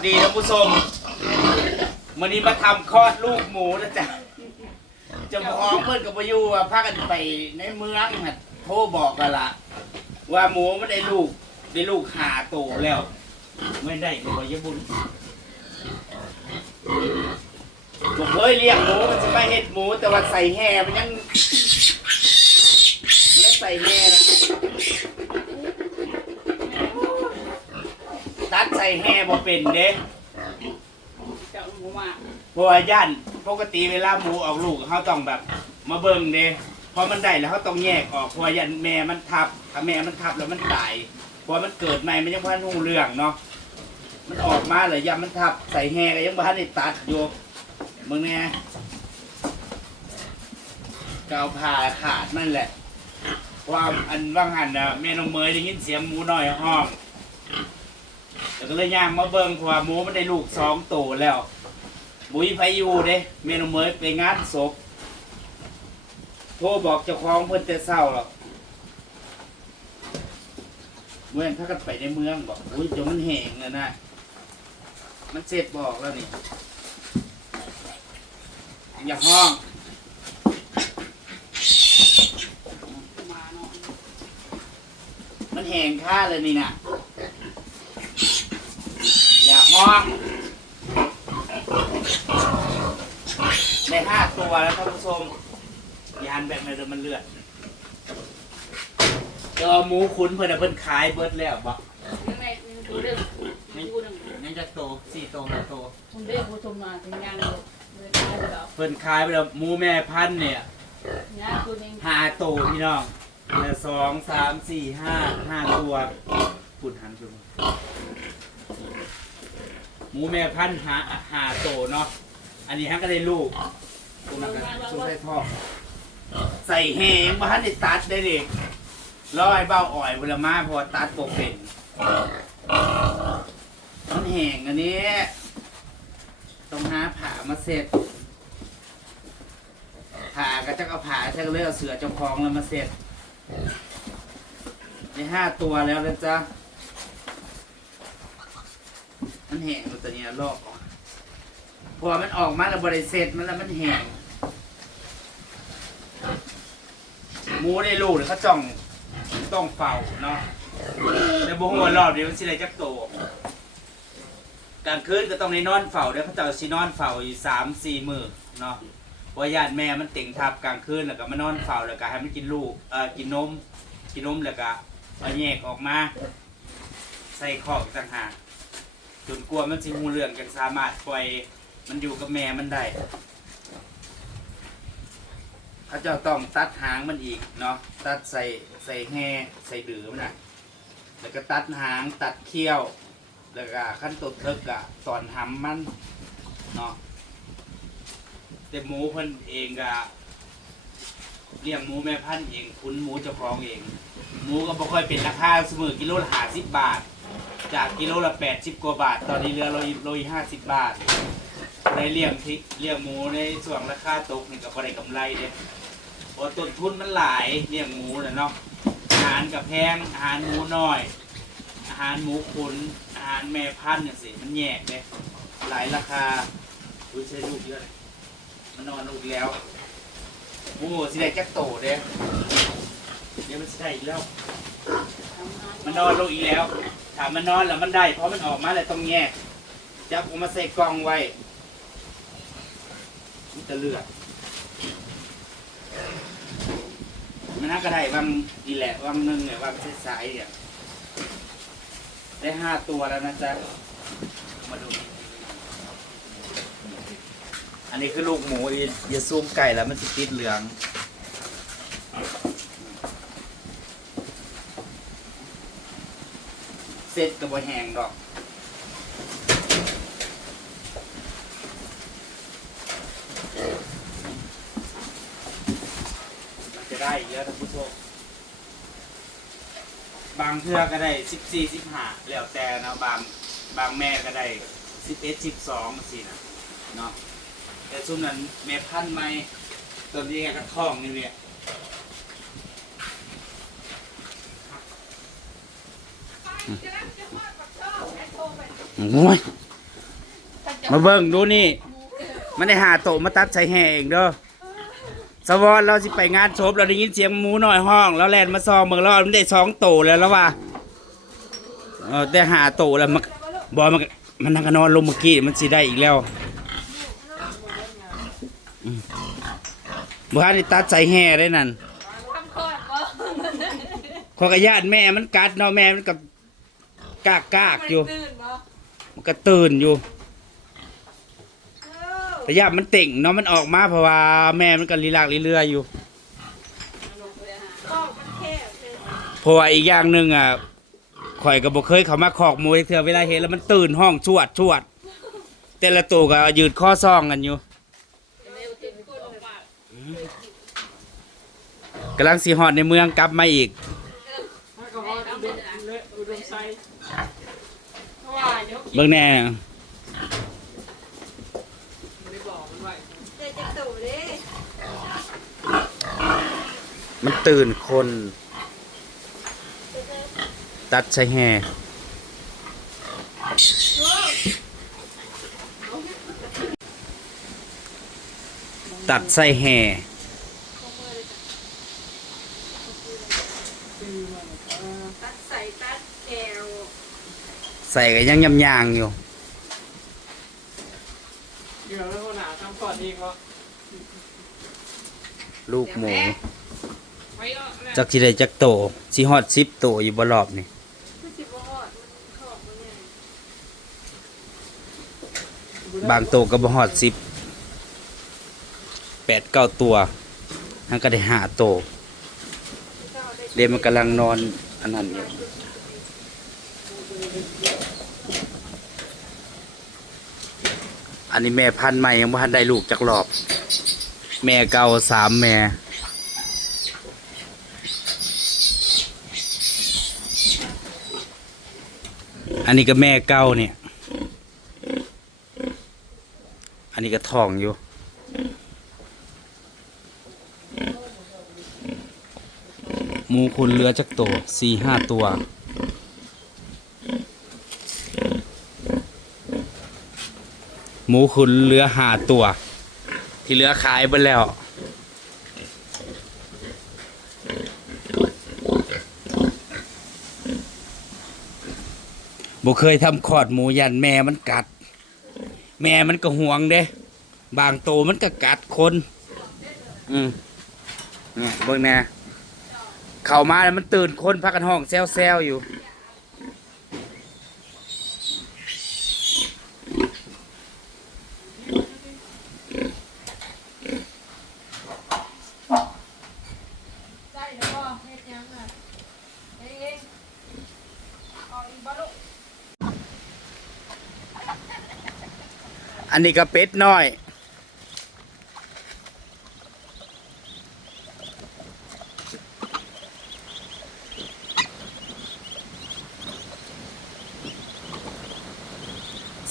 สวัสดีท่านผู้ชมวันนี้มาทำคลอดลูกหมูนะจ๊ะจะพ้าขอเพื่อนกับพยุว่าพากันไปในเมืองหัดโทรบอกกันละว่าหมูมันได้ลูกได้ลูกหาโตแล้ว ไม่ได้ก็บอยบุญผมเคยเลี้ยงหมูมันจะมาเห็ดหมูแต่ว่าใส่แห่มันยังได้ใส่แห่นะ ตัดใส่แห่บ่เป็นเด้เจ้าหมูมาเพราะว่าย่านปกติเวลาหมูออกลูกเขาต้องแบบ มาเบิ่งเด้พอมันได้แล้วเขาต้องแยกออกเพราะว่าย่านแม่มันทับถ้าแม่มันทับแล้วมันตายเพราะว่ามันเกิดใหม่มันยังพันหูเรื่องเนาะมันออกมาเลยย่ามันทับใส่แฮก็ยังพันได้ตัดอยู่มึงเนี่ยกาวผ่าขาดนั่นแหละเพราะว่าอันว่างหันนะแม่น้องเมยได้ยินเสียงหมูน้อยห้อง แล้วก็เลยย่างมาเบิ่งเพราะว่าหมูมันได้ลูกสองโตแล้วบุยไพอยู่เด้เมนูเมยไปงานศพโทรบอกเจ้าของเพิ่นแต่เศร้าหรอกเมื่อถ้ากันไปในเมืองบอกอุ้ยเดี๋ยวมันแหงเลยนะมันเสร็จบอกแล้วนี่อย่าห้องมันแหงค่าเลยนี่นะ อย่าห้องได้ห้าตัวแล้วท่านผู้ชมยานแบบไหนเดี๋ยวมันเลือดเจอหมูขุนเพิ่นน่ะเพิ่นขายเบิดแล้วบอกยังไงดูเรื่องดูเรื่องนั่นจะโตสี่โตห้าโตผมเรียกผู้ชมมาถึงงานเลยเลยได้แล้วเพิ่นขายไปแล้วหมูแม่พันธุ์เนี่ยงานตัวเองห้าโตพี่น้องเหลือสองสามสี่ห้าห้าตัวพูดหันคุณ หมูแม่พันธุ์หาหาโตเนาะ อันนี้ฮักก็ได้ลูกตัวนั้นก็ชุบใส่ท่อใส่แหงมาทันได้ตัดได้เด็กร้อยเบ้าอ่อยเวลามาพอตัดโปเป็นมันแหงอันนี้ ต้องหาผ่ามาเสร็จผ่าก็จะเอาผ่าใช่ก็เลยเอาเสือเจ้าของแล้วมาเสร็จได้ห้าตัวแล้วนะจ๊ะ มันแห้งตัวเนี้ยลอกออกพอมันออกมาแล้วบริเสร็จมันแล้วมันแห้งหมูในลูกเนี่ยเขาจ้องต้องเฝ้าเนาะแต่บ่หัวรอบเดี๋ยวมันสิได้จักโตกลางคืนก็ต้องในนอนเฝ้าเดี๋ยวเขาจะเอาสินอนเฝ้าอยู่สามสี่มื้อเนาะว่าญาติแม่มันเต่งทับกลางคืนแล้วก็มานอนเฝ้าแล้วก็ให้มันกินลูกเอ่อกินนมกินนมแล้วก็เอาแยกออกมา ใส่คอกอีกต่างหาก จนกลัวมันสิหูเรื่องจังสามารถปล่อยมันอยู่กับแม่มันได้เขาเจะต้องตัดหางมันอีกเนาะตัดใส่ใส่แห่ใส่ดือมันนะแล้วก็ตัดหางตัดเขี้ยว แล้วก็ขั้นตดเทิกอะตอนหำมันเนาะแต่หมูเพิ่นเองก็ เลี้ยงหมูแม่พันธุ์เองคุณหมูเจ้าของเอง หมูก็บ่ค่อยเป็นราคาเสมอกิโลละห้าสิบบาท จากกิโลละแปดสิบกว่าบาท ตอนนี้เหลือโลโลห้าสิบบาทได้เลี้ยงที่เลี้ยงหมูในส่วนราคาตกนี่ก็พอได้กำไรเด้เพราะต้นทุนมันหลายเลี้ยงหมูน่ะเนาะอาหารกับแพงอาหารหมูน้อย อาหารหมูขุนอาหารแม่พันธุ์เนี่ยสิมันแยกเด้หลายราคาอุ้ยใช้ลูกเยอะเลยมันนอนลงอีกแล้ว โอ้โหสิได้จักโตเด้เดี๋ยวมันสิได้อีกแล้ว มันนอนลงอีกแล้วถามมันนอนแล้วมันได้ เพราะมันออกมาแล้วต้องแยกจับออกมาใส่กล่องไว้มันจะเลือดมันน่าก็ได้วางอีแหละวางหนึ่งเนี่ยวางเส้นสายเนี่ยได้ห้าตัวแล้วนะจ๊ะมาดู อันนี้คือลูกหมูอีอย่าซูมไก่แล้วมันจะติดเหลือง เสร็จกับบแหงดอก มันจะได้เยอะท่านผู้ชมบางเทื่อก็ได้สิบสี่สิบห้าแล้วแต่นะบางบางแม่ก็ได้สิบเอ็ดสิบสองสินะเนาะ แต่ช่วนั้นแม่พันธุ์ไม่ตัวนี้กระท้องนี่เนี่ยโอ้ยมาเบิ่งดูนี่ มันได้หาโตะมาตัดใส่แห่เองเด้อสวอนเราสิไปงานศพเราได้ยินเสียงหมูหน้อยห้อง แล้วแลนมาซองเมืองเรามันได้สองโตแล้วแล้วว่าเออได้หาโตแล้วมันบอมันมันนั่งก็นอนลงเมื่อกี้มันสิได้อีกแล้วอืม บ้านนี่ตัดใส่แห่ได้นั่นทำคลอดบ่ขอกระยานแม่มันกัดเนาะแม่มันกับกากกากอยู่ตื่นบ่มันก็ตื่นอยู่แต่ยามันเต่งเนาะมันออกมาเพราะว่าแม่มันก็ลีลากลีเรืออยู่เพราะว่าอีกอย่างหนึ่งอะข่อยก็บอกเคยเขามาขอกมวยเถื่อเวลาเห็นแล้วมันตื่นห้องชวดชวด แต่ละตัวก็ยืดข้อซองกันอยู่ กำลังสีหอดในเมืองกลับมาอีกถ้าก็ว่าอุดมเลยอุดมไซเพราะว่าเดี๋ยวเบิ่งแน่มันไว้มันตื่นคน ตัดใช้แห่ตัดใส่แห่ ตัดใส่ตัดแก้วใส่ก็ยังยำยางอยู่ เดี๋ยวแล้วคนหนาทำก่อนอีกวะลูกหมูไม่เอาแม่จักสิได้จักโตสิฮอดสิบโตอยู่บ่รอบนี่คือสิบ่ฮอดมันขอบมันใหญ่บางโตก็บ่ฮอดสิบแปดเก้าตัวทั้งก็ได้ห้าโต เดมันกำลังนอนอันนั้นอยู่อันนี้แม่พันธุ์ใหม่ยังบ่ทันได้ลูกจักรอบ แม่เก่าสามแม่อันนี้ก็แม่เก่าเนี่ย อันนี้ก็ท้องอยู่ หมูคุณเรือจักโตสี่ห้าตัวหมูคุณเรือห้าตัว ที่เหลือขายไปแล้วบ่เคยทำคลอดหมูยันแม่มันกัด แม่มันก็ห่วงเด้บางโตมันก็กัดคน อืมเนี่ยเบิ่งแน่ เข้ามาแล้วมันตื่นคนพักกันห้องแซวๆอยู่ ได้แล้วบ่เฮ็ดยังอะเองเองออกอีกบ่ลูกอันนี้ก็เป็ดน้อย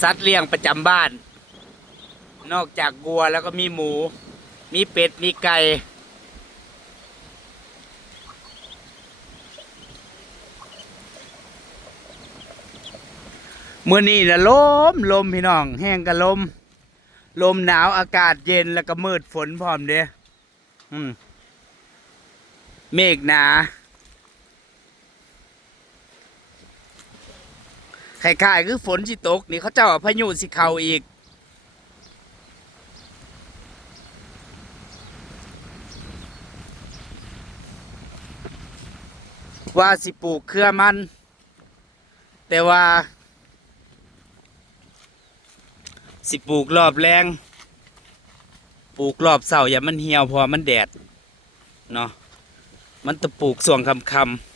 สัตว์เลี้ยงประจำบ้าน นอกจากวัวแล้วก็มีหมู มีเป็ด มีไก่ เมื่อนี้นะลม ลมพี่น้อง แห้งกับลม ลมหนาวอากาศเย็นแล้วก็มืดฝนพร้อมเด้อืมเมฆหนา คล้ายๆคือฝนสิตก นี่เขาเจ้าพายุสิเข้าอีก ว่าสิปลูกเครือมัน แต่ว่า สิปลูกรอบแรงปลูกรอบเสาอย่ามันเหี่ยวพอมันแดดเนาะมันจะปลูกส่วงคำคำ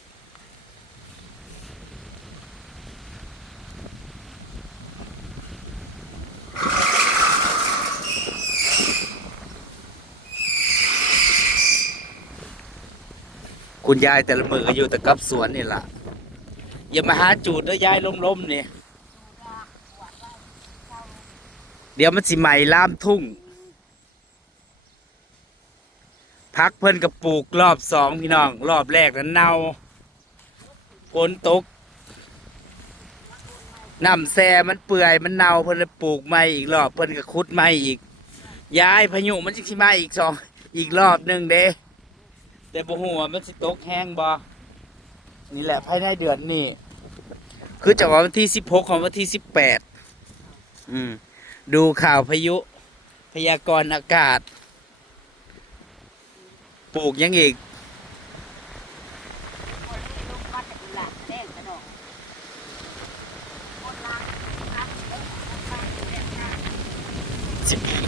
คุณยายแต่ละมือก็อยู่แต่กับสวนนี่ล่ะ อย่ามาหาจูดแล้วยายล้มๆนี่เดี๋ยวมันสิใหม่ล่ามทุ่ง พักเพิ่นกับปลูกรอบสองพี่น้อง รอบแรกนั้นเน่าฝนตกน้ำแซ่มันเปื่อยมันเน่าเพิ่นปลูกใหม่อีกรอบเพิ่นก็ขุดใหม่อีกย้ายพายุมันสิมาอีกสองอีกรอบหนึ่งเด้ แต่บ่ฮู้ว่ามันสิตกแห้งบ่นี่แหละภายในเดือนนี้คือจากวันที่16ของวันที่18อืมดูข่าวพายุพยากรณ์อากาศ ปลูกยังอีก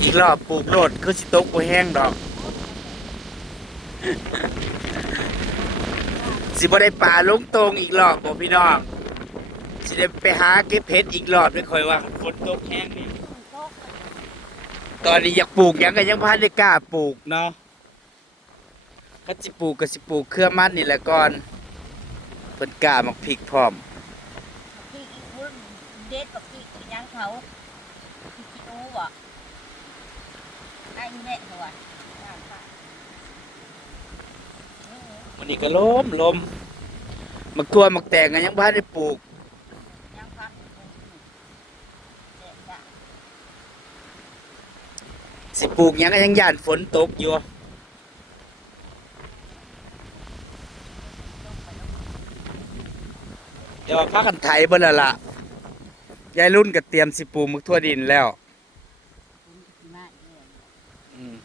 อีกรอบปลูกโลดคือสิตกบ่แห้งดอก สิบ่ได้ป่าลงตรงอีกรอบบ่พี่น้องสิได้ไปหาเก็บเพชรอีกรอบไม่ค่อยว่าฝนตกแห้งนี่ตอนนี้อยากปลูกหยังก็ยังพันได้กล้าปลูกเนาะก็สิปลูกก็สิปลูกเครือมันนี่แหละก่อนเพิ่นกล้ามักพริกพร้อมพี่อีกคนเด็ดกับพี่อีกยังเขาพี่คิดรู้บ่ไอ้แม่ตัวย่างป้า วันนี้ก็ล้มลมมักตัวมักแตงก็ยังพันได้ปลูกสิปลูกยังก็ยังย่านฝนตกอยู่เดี๋ยวพักกันไถเบิ่นละละยายรุ่นก็เตรียมสิปลูกมักทั่วดินแล้ว อืม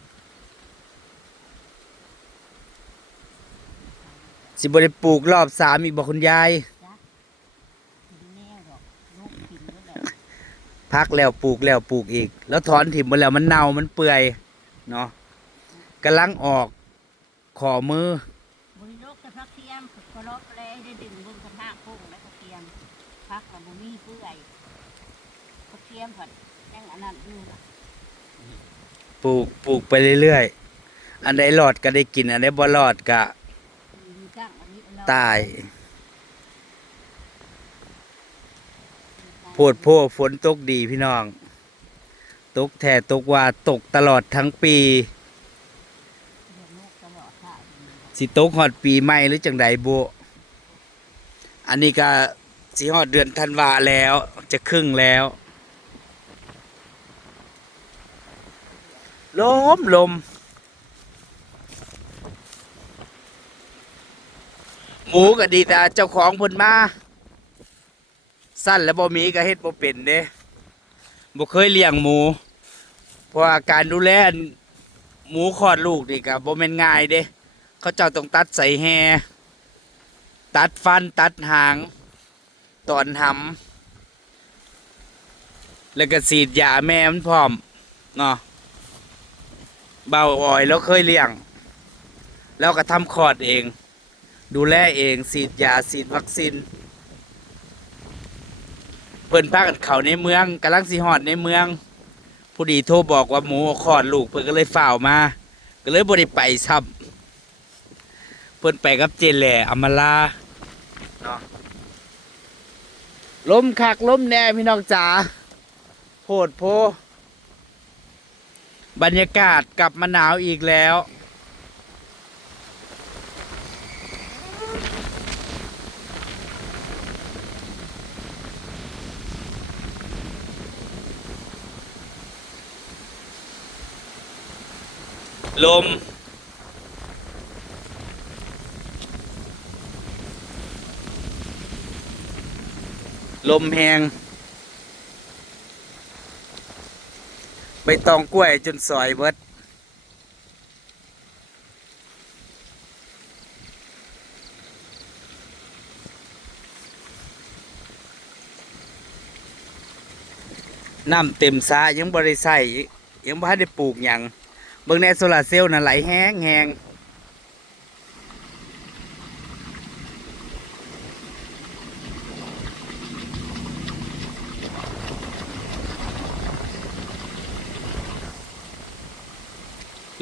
สิบ่ได้ปลูกรอบสามอีกบ่คุณยายกินแน่ดอกลูกกินแล้วแหละพักแล้วปลูกแล้วปลูกอีก แล้วถอนถิ่มหมดแล้วมันเน่ามันเปื่อยเนาะกำลังออกขอมือบริโภคจะพักเทียมฝึกกระลอกเลยได้ดึงเบึงกระทะพุ่งและกระเทียมพักแล้วบ่มีเปื่อยกระเทียมผัดยังอันนั้นอยู่ล่ะปลูกปลูกไปเรื่อยๆอันใดรอดก็ได้กินอันใดบ่รอดก็ มีจ้างอันนี้เร ตายโพดโพฝนตกดีพี่น้อง ตกแท้ตกว่าตกตลอดทั้งปี สิตกฮอดปีใหม่หรือจังใดบุอันนี้ก็สิฮอดเดือนธันวาแล้ว จะครึ่งแล้วลมลม หมูก็ดีแต่เจ้าของเพิ่นมา สั้นแล้วบ่มีก็เฮ็ดบ่เป็นเด้บ่เคยเลี้ยงหมู เพราะว่าการดูแลหมูคลอดลูกนี่ก็บ่แม่นง่ายเด้เขาเจ้าต้องตัดใส่แฮตัดฟันตัดหาง ตอนหำแล้วก็สีดยาแม่มันพร้อมเนาะเบาอ่อยแล้วเคยเลี้ยง แล้วก็ทำคลอดเอง ดูแลเองสีดยาสีดวัคซีนเพิ่นพากันเข้าในเมืองกำลังสิฮอดในเมือง ผู้ดีโทรบอกว่าหมูคลอดลูกเพิ่นก็เลยฝ่าวมา ก็เลยบ่ได้ไปซ้ำเพิ่นไปกับเจนแหล่อำมาลาเนาะลมคักล้มแน่พี่น้องจ๋าโพดโพ บรรยากาศกลับมาหนาวอีกแล้ว ลม ลมแหงใบตองกล้วยจนสอยเบิดน้ำเต็มสายังบริใส่ยังบ่ทันได้ปลูกหยัง เบิ่งในโซลาร์เซลล์น่ะไหลแห้งแห้ง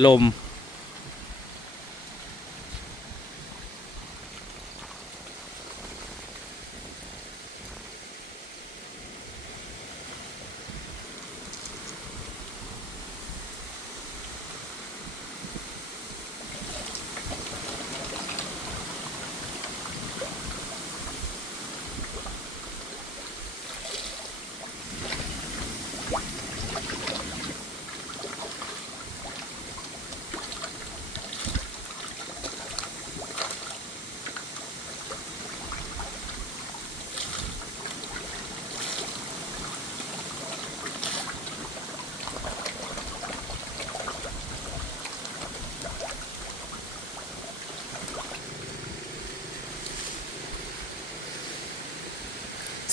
ลม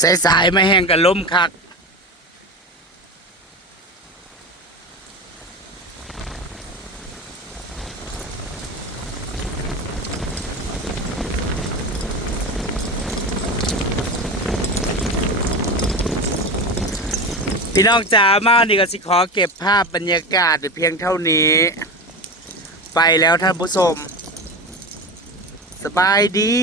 สายสายๆไม่แห้งกับล้มคัก พี่น้องจ๋ามานี่ก็สิขอเก็บภาพบรรยากาศเพียงเท่านี้ ไปแล้วท่านผู้ชม สบายดี